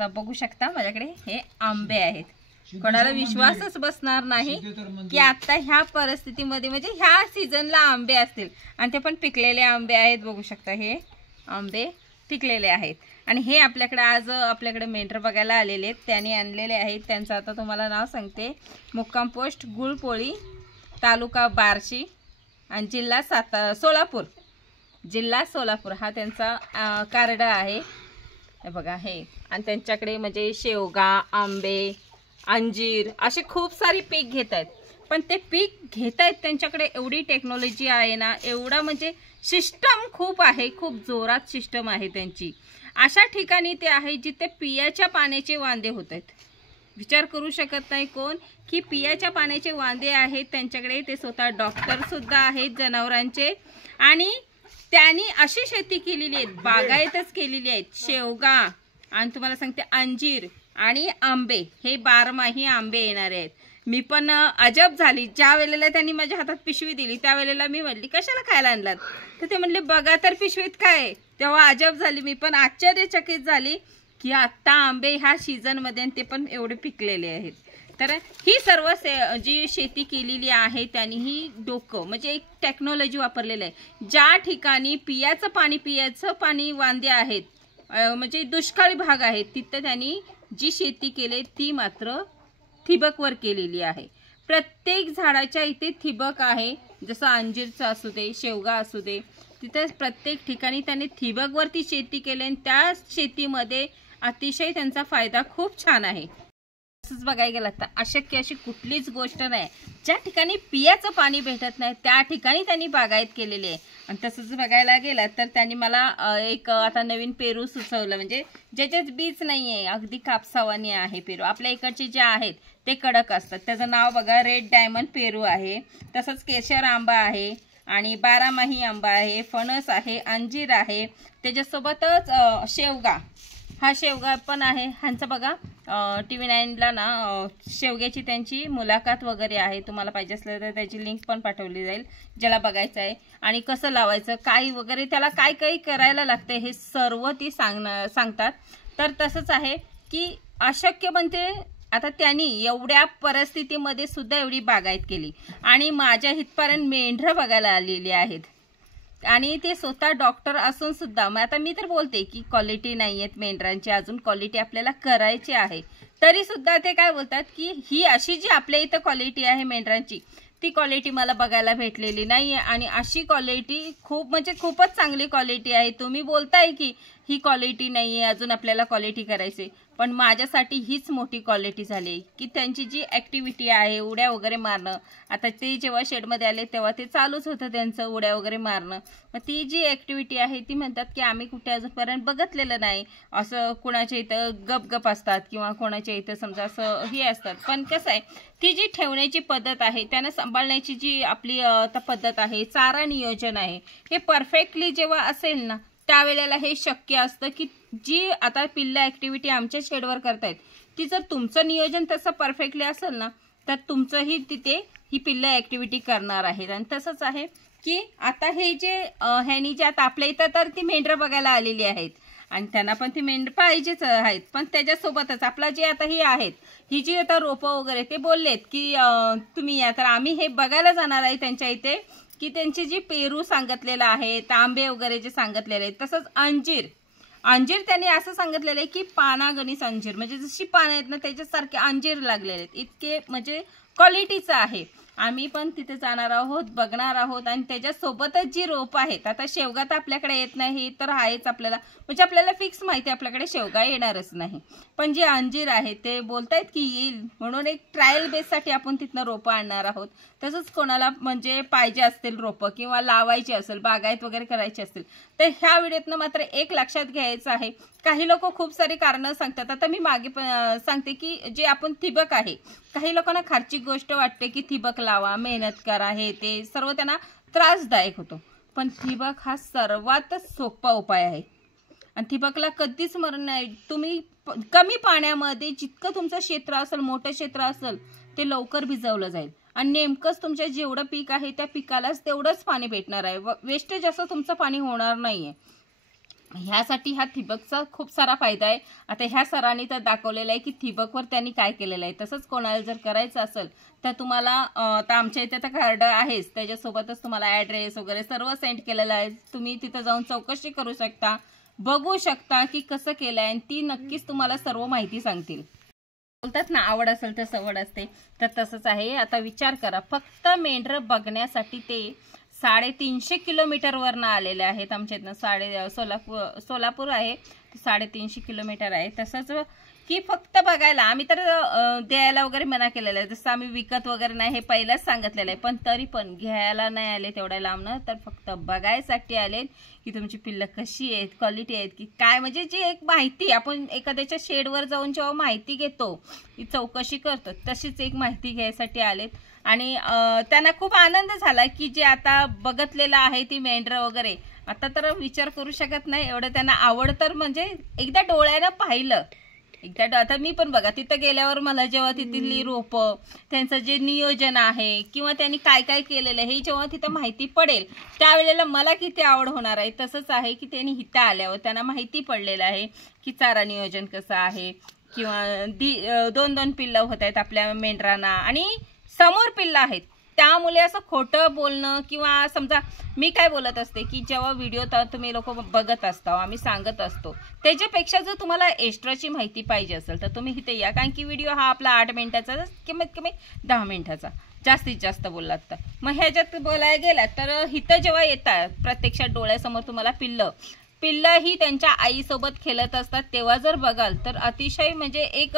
तर बघू शकता माझ्याकडे हे आंबे आहेत। कोणाला विश्वासच बसणार नाही की आता ह्या परिस्थितीमध्ये म्हणजे ह्या सीझनला आंबे असतील आणि ते पण पिकलेले आंबे आहेत। बघू शकता हे आंबे पिकलेले आहेत आणि हे आपल्याकडे आज आपल्याकडे मेंढर बघायला आलेले आहेत, त्यांनी आणलेले आहेत। त्यांचं आता तुम्हाला नाव सांगते, मुक्काम पोस्ट गुळपोळी, तालुका बार्शी आणि जिल्हा सोलापूर, जिल्हा सोलापूर हा त्यांचा कार्ड आहे। हे बघा हे, आणि त्यांच्याकडे म्हणजे शेवगा, आंबे, अंजीर असे खूप सारी पीक घेत आहेत। पण ते पीक घेत आहेत त्यांच्याकडे एवढी टेक्नॉलॉजी आहे ना, एवढा म्हणजे सिस्टम खूप आहे, खूप जोरात सिस्टम आहे त्यांची। अशा ठिकाणी ते आहे जिथे पियाच्या पाण्याचे वांदे होत आहेत। विचार करू शकत नाही कोण की पियाच्या पाण्याचे वांदे आहेत त्यांच्याकडे। ते स्वतः डॉक्टर सुद्धा आहेत जनावरांचे आणि त्यांनी अशी शेती केलेली आहे, बागायतच केलेली आहेत। शेवगा आणि तुम्हाला सांगते अंजीर आणि आंबे, हे 12माही आंबे येणार आहेत। मी पण अजब झाली ज्या वेळेला त्यांनी माझ्या हातात पिशवी दिली, त्यावेळेला मी म्हणली कशाला खायला आणलात, तर ते म्हणले बघा तर पिशवीत काय। तेव्हा अजब झाली, मी पण आश्चर्यचकित झाली की आता आंबे ह्या सीझन मध्ये ते पण एवढे पिकलेले आहेत। तर ही सर्व जी शेती केलेली आहे त्यांनी ही डोकं म्हणजे एक टेक्नॉलॉजी वापरलेलं आहे। ज्या ठिकाणी पियाचं पाणी वांदे आहेत, म्हणजे दुष्काळी भाग आहे, तिथं त्यांनी जी शेती केली ती मात्र ठिबकवर केलेली आहे। प्रत्येक झाडाच्या इथे ठिबक आहे, जसं अंजीरचं असू दे, शेवगा असू दे, तिथे प्रत्येक ठिकाणी त्यांनी ठिबकवरती शेती केली आणि त्या शेतीमध्ये अतिशय त्यांचा फायदा खूप छान आहे। तसंच बघायला गेलं तर अशक्य अशी कुठलीच गोष्ट नाही, ज्या ठिकाणी पियाचं पाणी भेटत नाही त्या ठिकाणी त्यांनी बागायत केलेली आहे। आणि तसंच बघायला गेलं तर त्यांनी मला एक आता नवीन पेरू सुचवलं, म्हणजे ज्याच्यात बीज नाही आहे, अगदी कापसावानी आहे पेरू। आपल्या इकडचे जे आहेत ते कडक असतात, त्याचं नाव बघा रेड डायमंड पेरू आहे। तसंच केशर आंबा आहे आणि 12माही आंबा आहे, फणस आहे, अंजीर आहे, त्याच्यासोबतच शेवगा, हा शेवगा पण आहे। ह्यांचं बघा TV9ला ना शेवग्याची त्यांची मुलाखत वगैरे आहे, तुम्हाला पाहिजे असलं तर त्याची लिंक पण पाठवली जाईल ज्याला बघायचं आहे। आणि कसं लावायचं काय वगैरे, त्याला काय काय करायला लागते हे सर्व ती सांगतात। तर तसंच आहे की अशक्य बनते। आता त्यांनी एवढ्या परिस्थितीमध्ये सुद्धा एवढी बागायत केली आणि माझ्या इथपर्यंत मेंढरं बघायला आलेली आहेत आणि ते स्वतः डॉक्टर असून सुद्धा आता मी तर बोलते की क्वालिटी नाही आहेत मेंढरांची, अजून क्वालिटी आपल्याला करायची आहे, तरी सुद्धा ते काय बोलतात की ही अशी जी आपल्या इथं क्वालिटी आहे मेंढरांची ती क्वालिटी मला बघायला भेटलेली नाही आहे। आणि अशी क्वालिटी खूप म्हणजे खूपच चांगली क्वालिटी आहे। तुम्ही बोलताय की ही क्वालिटी नाही आहे, अजून आपल्याला क्वालिटी करायची, पण माझ्यासाठी हीच मोठी क्वालिटी झाली की त्यांची जी ॲक्टिव्हिटी आहे, उड्या वगैरे मारणं। आता ते जेव्हा शेडमध्ये आले तेव्हा ते चालूच होतं त्यांचं उड्या वगैरे मारणं। मग ती जी ॲक्टिव्हिटी आहे ती म्हणतात की आम्ही कुठे अजूनपर्यंत बघितलेलं नाही, असं कोणाच्या इथं गपगप असतात किंवा कोणाच्या इथं समजा असं हे असतात, पण कसं आहे ती जी ठेवण्याची पद्धत आहे, त्यांना सांभाळण्याची जी आपली पद्धत आहे, चारा नियोजन आहे, हे परफेक्टली जेव्हा असेल ना त्यावेळेला हे शक्य असतं की जी आता पिल्ला ॲक्टिव्हिटी आमच्या शेडवर करतायत ती जर तुमचं नियोजन तसं परफेक्टली असेल ना तर तुमचंही तिथे ही पिल्ला ॲक्टिव्हिटी करणार आहेत। आणि तसंच आहे की आता हे जे ह्यानी जे आता आपल्या इथं तर ती मेंढरं बघायला आलेली आहेत आणि त्यांना पण ती मेंढर पाहिजेच आहेत, पण त्याच्यासोबतच आपला जे आता ही आहेत ही जी आता रोपं वगैरे ते बोललेत की तुम्ही या, तर आम्ही हे बघायला जाणार आहे त्यांच्या इथे की त्यांची जी पेरू सांगितलेलं आहे, तांबे वगैरे जे सांगितलेले आहेत, तसंच अंजीर त्यांनी असं सांगितलेलं आहे की पानागणिस अंजीर, म्हणजे जशी पानं आहेत ना त्याच्यासारखे अंजीर लागलेले आहेत, इतके म्हणजे क्वालिटीचं आहे। आम्ही पण तिथे जाणार आहोत, बघणार आहोत आणि त्याच्यासोबतच जी रोपं आहेत, आता शेवगा तर आपल्याकडे येत नाही तर आहेच आपल्याला, म्हणजे आपल्याला फिक्स माहिती आपल्याकडे शेवगा येणारच नाही, पण जे अंजीर आहे ते बोलतायत की येईल, म्हणून एक ट्रायल बेससाठी आपण तिथनं रोपं आणणार आहोत। तसंच कोणाला म्हणजे पाहिजे असतील रोपं किंवा लावायची असेल, बागायत वगैरे करायची असतील तर ह्या व्हिडिओतनं मात्र एक लक्षात घ्यायचं आहे, काही लोक खूप सारी कारणं सांगतात। आता मी मागे पण सांगते की जे आपण ठिबक आहे, काही लोकांना खर्चिक गोष्ट वाटते की ठिबक लावा, मेहनत करा, हे ते सर्व त्यांना त्रासदायक होतो, पण ठिबक हा सर्वात सोपा उपाय आहे आणि ठिबकला कधीच मरण नाही। तुम्ही कमी पाण्यामध्ये जितकं तुमचं क्षेत्र असेल, मोठं क्षेत्र असेल, ते लवकर भिजवलं जाईल आणि नेमकंच तुमच्या जेवढं पीक आहे त्या पिकालाच तेवढंच पाणी भेटणार आहे, वेस्टेज असं तुमचं पाणी होणार नाहीये। ह्यासाठी हा ठिबकचा खूप सारा फायदा आहे। आता ह्या सरांनी तर दाखवलेलं आहे की ठिबकवर त्यांनी काय केलेलं आहे। तसंच कोणाला जर करायचं असेल तर तुम्हाला आता आमच्या इथे तर कार्ड आहेच, त्याच्यासोबतच तुम्हाला ॲड्रेस वगैरे सर्व सेंड केलेलं आहे। तुम्ही तिथं जाऊन चौकशी करू शकता, बघू शकता की कसं केलं आहे, आणि ती नक्कीच तुम्हाला सर्व माहिती सांगतील। बोलतात ना, आवड असेल तर सवड असते, तर तसंच आहे। आता विचार करा, फक्त मेंढरं बघण्यासाठी ते 350 किलोमीटरवरनं आलेले आहेत। आमच्या इथनं सोलापूर आहे, 350 किलोमीटर आहे। तसंच की फक्त बघायला, आम्ही तर द्यायला वगैरे मना केलेलं आहे, जसं आम्ही विकत वगैरे नाही हे पहिलंच सांगितलेलं आहे, पण तरी पण घ्यायला नाही आले तेवढ्या लांबनं, तर फक्त बघायसाठी आले की तुमची पिल्लं कशी आहेत, क्वालिटी आहेत की काय, म्हणजे जी एक माहिती आपण एखाद्याच्या शेडवर जाऊन जेव्हा माहिती घेतो, ती चौकशी करतो, तशीच एक माहिती घ्यायसाठी आलेत। आणि त्यांना खूप आनंद झाला की जे आता बघतलेलं आहे ती मेंढरं वगैरे, आता तर विचार करू शकत नाही एवढं त्यांना आवड, तर म्हणजे एकदा डोळ्यानं पाहिलं एकदा। आता मी पण बघा तिथं गेल्यावर मला जेव्हा तिथली रोपं, त्यांचं जे नियोजन आहे किंवा त्यांनी काय काय केलेलं आहे हे जेव्हा तिथं माहिती पडेल, त्यावेळेला मला किती आवड होणार आहे। तसंच आहे की त्यांनी इथं आल्यावर त्यांना माहिती पडलेलं आहे की चारा नियोजन कसं आहे, किंवा 2-2 पिल्लं होत आहेत आपल्या मेंढरांना आणि समोर पिल्लं आहेत, त्यामुळे असं खोटं बोलणं किंवा समजा मी काय बोलत असते की जेव्हा व्हिडिओ तुम्ही लोक बघत असता, आम्ही सांगत असतो, त्याच्यापेक्षा जर तुम्हाला एक्स्ट्राची माहिती पाहिजे असेल तर तुम्ही इथे या, कारण की व्हिडिओ हा आपला 8 मिनिटाचा, कमीत कमी 10 मिनिटाचा जास्तीत जास्त बोललात तर। मग ह्याच्यात बोलायला गेला तर इथं जेव्हा येतात प्रत्यक्षात डोळ्यासमोर तुम्हाला पिल्लं ही त्यांच्या आईसोबत खेळत असतात, तेव्हा जर बघाल तर अतिशय म्हणजे एक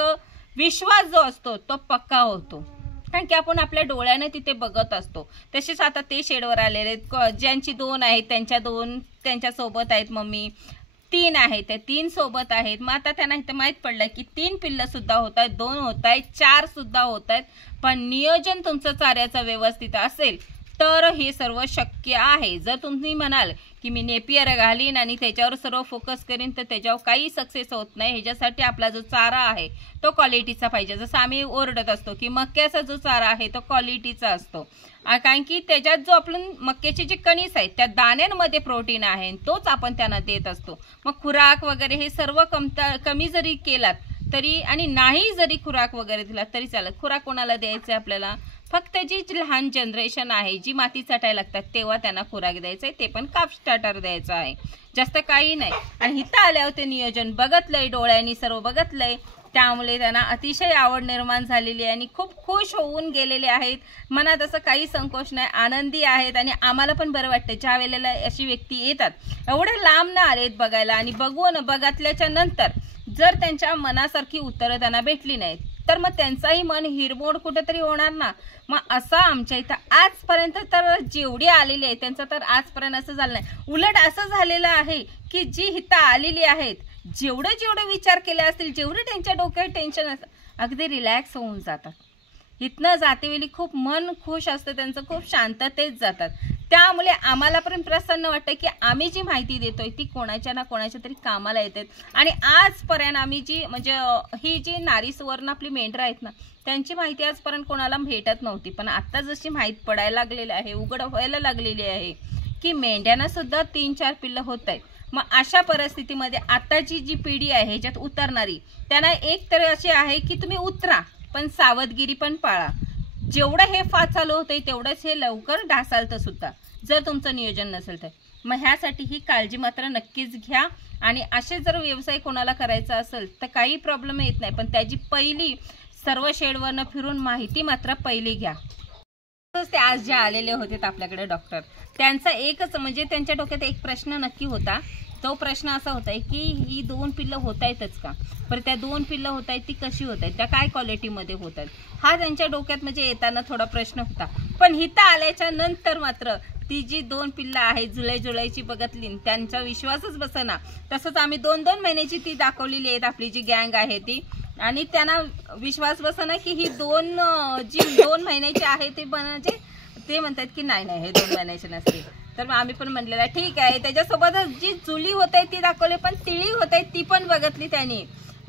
विश्वास जो असतो तो पक्का होतो, कारण की आपण आपल्या डोळ्याने तिथे बघत असतो। तसेच आता ते शेडवर आलेले ज्यांची 2 आहेत त्यांच्या सोबत आहेत मम्मी, 3 आहेत त्या 3 सोबत आहेत। मग आता त्यांना इथं माहित पडलं की 3 पिल्लं सुद्धा होत आहेत, 2 होत आहेत, 4 सुद्धा होत आहेत, पण नियोजन तुमचं चाऱ्याचं व्यवस्थित असेल तर हे सर्व शक्य आहे। जर तुम्ही म्हणाल की मी नेपियर घालीन आणि त्याच्यावर सर्व फोकस करीन तर त्याच्यावर काही सक्सेस होत नाही। ह्याच्यासाठी आपला जो चारा आहे तो क्वालिटीचा पाहिजे। जसं आम्ही ओरडत असतो की मक्याचा जो चारा आहे तो क्वालिटीचा असतो, कारण की त्याच्यात जो आपण मक्याची जी कणीस आहे त्या दाण्यांमध्ये प्रोटीन आहे, तोच आपण त्यांना देत असतो। मग खुराक वगैरे हे सर्व कमी जरी केलात तरी आणि नाही जरी खुराक वगैरे दिला तरी चालत। खुराक कोणाला द्यायचं आपल्याला, फक्त जी लहान जनरेशन आहे जी माती चाटायला लागतात तेव्हा त्यांना खुराक द्यायचा आहे, ते पण काप स्टार्टर द्यायचं आहे, जास्त काही नाही। आणि इथं आल्यावर ते नियोजन बघतलंय, डोळ्यांनी सर्व बघतलंय, त्यामुळे त्यांना अतिशय आवड निर्माण झालेली आहे आणि खूप खुश होऊन गेलेले आहेत। मनात असं काही संकोच नाही, आनंदी आहेत। आणि आम्हाला पण बरं वाटतं ज्या वेळेला अशी व्यक्ती येतात, एवढे लांब ना आलेत बघायला, आणि बघितल्याच्या नंतर जर त्यांच्या मनासारखी उत्तरं त्यांना भेटली नाहीत तर मग त्यांचाही मन हिरमोड कुठेतरी होणार ना। मग असं आमच्या इथं आजपर्यंत तर जेवढी आलेली आहे त्यांचं तर आजपर्यंत असं झालं नाही, उलट असं झालेलं आहे की जी इथं आलेली आहेत जेवढे विचार केले असतील, जेवढे त्यांच्या डोक्यात टेन्शन असतं, अगदी रिलॅक्स होऊन जातात। इथनं जातेवेळी खूप मन खुश असतं त्यांचं, खूप शांततेत जातात। त्यामुळे आम्हाला पण प्रसन्न वाटतं की आम्ही जी माहिती देतोय ती कोणाच्या ना कोणाच्या तरी कामाला येते। आणि आजपर्यंत आम्ही जी म्हणजे ही जी नारी सुवर्ण आपली मेंढरं आहेत ना, त्यांची माहिती आजपर्यंत कोणाला भेटत नव्हती, पण आता जशी माहिती पडायला लागलेली आहे, उघड व्हायला लागलेली आहे की मेंढ्यांना सुद्धा 3-4 पिल्लं होत आहेत। मग अशा परिस्थितीमध्ये आताची जी पिढी आहे ह्याच्यात उतरणारी, त्यांना एक तर अशी आहे की तुम्ही उतरा पण सावधगिरी पण पाळा। जेवढं हे फास्ट चालू होतंय तेवढंच हे लवकर ढासालतं सुद्धा, जर तुमचं नियोजन नसेल तर। मग ह्यासाठी ही काळजी मात्र नक्कीच घ्या। आणि असे जर व्यवसाय कोणाला करायचा असेल तर काही प्रॉब्लेम येत नाही, पण त्याची पहिली सर्व शेडवरनं फिरून माहिती मात्र पहिली घ्या। ते आज जे आलेले होते आपल्याकडे डॉक्टर, त्यांचा एकच म्हणजे त्यांच्या डोक्यात एक प्रश्न नक्की होता। तो प्रश्न असा होता की ही 2 पिल्लं होत आहेतच का, पण त्या 2 पिल्लं होत आहेत ती कशी होत आहेत, त्या काय क्वालिटीमध्ये होत आहेत, हा त्यांच्या डोक्यात म्हणजे येताना थोडा प्रश्न होता। पण इथं आल्याच्या नंतर मात्र ती जी 2 पिल्लं आहेत जुळायची बघतली, त्यांचा विश्वासच बसना। तसंच आम्ही 2-2 महिन्याची ती दाखवलेली आहेत, आपली जी गँग आहे ती, आणि त्यांना विश्वास बसना की ही 2 महिन्याची आहे ती, म्हणजे ते म्हणतात की नाही हे 2 महिन्याचे नसते। तर आम्ही पण म्हटलेलं ठीक आहे, त्याच्यासोबत जी जुली होत आहे ती दाखवली, पण तिळी होत आहे ती पण बघितली त्यांनी।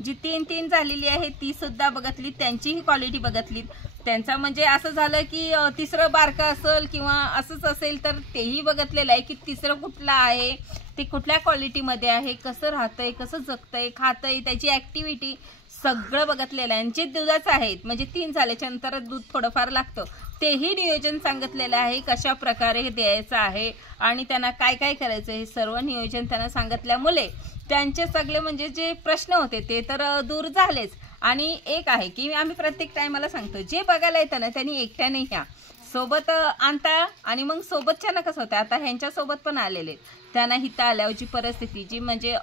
जी 3-3 झालेली आहे ती सुद्धा बघितली, त्यांचीही क्वालिटी बघितली. त्यांचा म्हणजे असं झालं की तिसरं बारका असेल किंवा असंच असेल तर तेही बघितलेलं आहे की तिसरं कुठलं आहे, ते कुठल्या क्वालिटीमध्ये आहे, कसं राहतंय, कसं जगतंय, खातंय, त्याची ॲक्टिव्हिटी सगळं बघितलेलं आहे. जे दुधाचं आहेत म्हणजे 3 झाल्याच्या नंतर दूध थोडंफार लागतं तेही नियोजन सांगितलेलं आहे, कशा प्रकारे द्यायचं आहे आणि त्यांना काय काय करायचं हे सर्व नियोजन त्यांना सांगितल्यामुळे त्यांचे सगळे म्हणजे जे प्रश्न होते ते तर दूर झालेच. आणि एक आहे की आम्ही प्रत्येक टायमाला सांगतो, जे बघायला येतं ना त्यांनी एकट्याने ह्या सोबत आणता आणि मग सोबतच्या ना कसं होतं, आता ह्यांच्यासोबत पण आलेले त्यांना हिता आल्यावरची परिस्थिती जी म्हणजे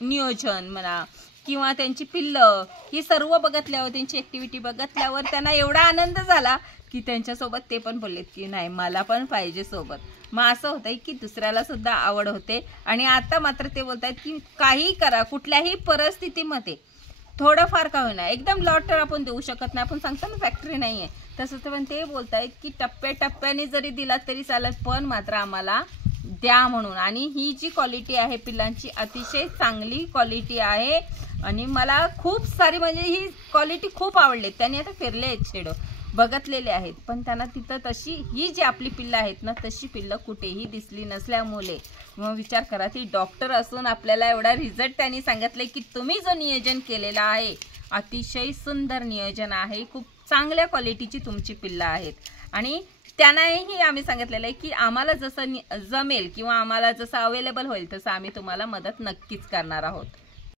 नियोजन म्हणा किंवा त्यांची पिल्लं ही सर्व बघितल्यावर त्यांची ॲक्टिव्हिटी बघितल्यावर त्यांना एवढा आनंद झाला की त्यांच्यासोबत ते पण बोललेत की नाही मला पण पाहिजे सोबत. मग असं होतंय की दुसऱ्याला सुद्धा आवड होते. आणि आता मात्र ते बोलतात की काही करा, कुठल्याही परिस्थितीमध्ये थोडंफार का होईना, एकदम लॉट तर आपण देऊ शकत नाही, आपण सांगतो ना फॅक्टरी नाही आहे तसं. पण ते बोलतायत की टप्प्याटप्प्याने जरी दिला तरी चालत, पण मात्र आम्हाला द्या म्हणून. आणि ही जी क्वालिटी आहे पिल्लांची अतिशय चांगली क्वालिटी आहे आणि मला खूप सारी म्हणजे ही क्वालिटी खूप आवडली. त्यांनी आता फिरले आहेत शेडो बघितलेले आहेत, पण त्यांना तिथं तशी ही जी आपली पिल्लं आहेत ना तशी पिल्लं कुठेही दिसली नसल्यामुळे मग विचार करा, ती डॉक्टर असून आपल्याला एवढा रिझल्ट त्यांनी सांगितले की तुम्ही जो नियोजन केलेला आहे अतिशय सुंदर नियोजन आहे, खूप चांगल्या क्वालिटीची तुमची पिल्लं आहेत. आणि त्यांनाही आम्ही सांगितलेलं आहे की आम्हाला जसं जमेल किंवा आम्हाला जसं अवेलेबल होईल तसं आम्ही तुम्हाला मदत नक्कीच करणार आहोत.